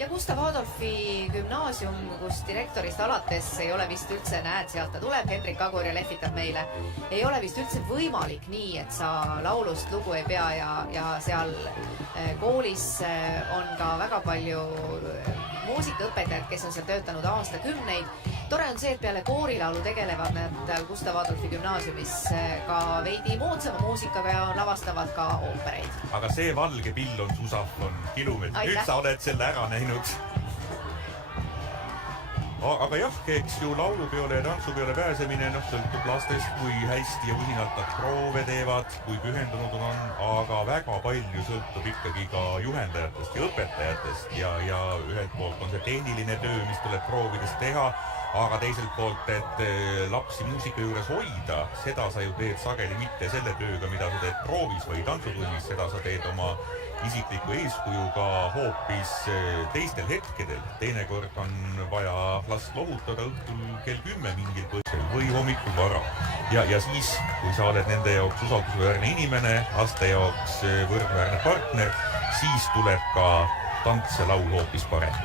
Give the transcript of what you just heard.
Ja Gustav Adolfi gümnaasium, kus direktorist alates ei ole vist üldse, näed, sealt ta tuleb, Hendrik Agur ja lehvitab meile, ei ole vist üldse võimalik nii, et sa laulust lugu ei pea ja seal koolis on ka väga palju muusikaõpetajad, kes on seal töötanud aastakümneid. Tore on see, et peale koorilaulu tegelevad nad Gustav Adolfi gümnaasiumis ka veidi moodsama muusikaga ja lavastavad ka oopereid. Aga see valge pill on susafon, Kilumets. Nüüd sa oled selle ära näinud. Aga jah, eks ju laulupeole ja tantsupeole pääsemine sõltub lastest, kui hästi ja usinalt nad proove teevad, kui pühendunud on, aga väga palju sõltub ikkagi ka juhendajatest ja õpetajatest ja ühelt poolt on see tehniline töö, mis tuleb proovides teha, aga teiselt poolt, et lapsi muusika juures hoida, seda sa ju teed sageli mitte selle tööga, mida sa teed proovis või tantsutunnis, seda sa teed oma isikliku eeskujuga hoopis teistel hetkedel. Teinekord on vaja last lohutada õhtul kell 10 mingil põhjusel või hommikul vara. Ja siis, kui sa oled nende jaoks usaldusväärne inimene, laste jaoks võrdväärne partner, siis tuleb ka tants ja laul hoopis parem.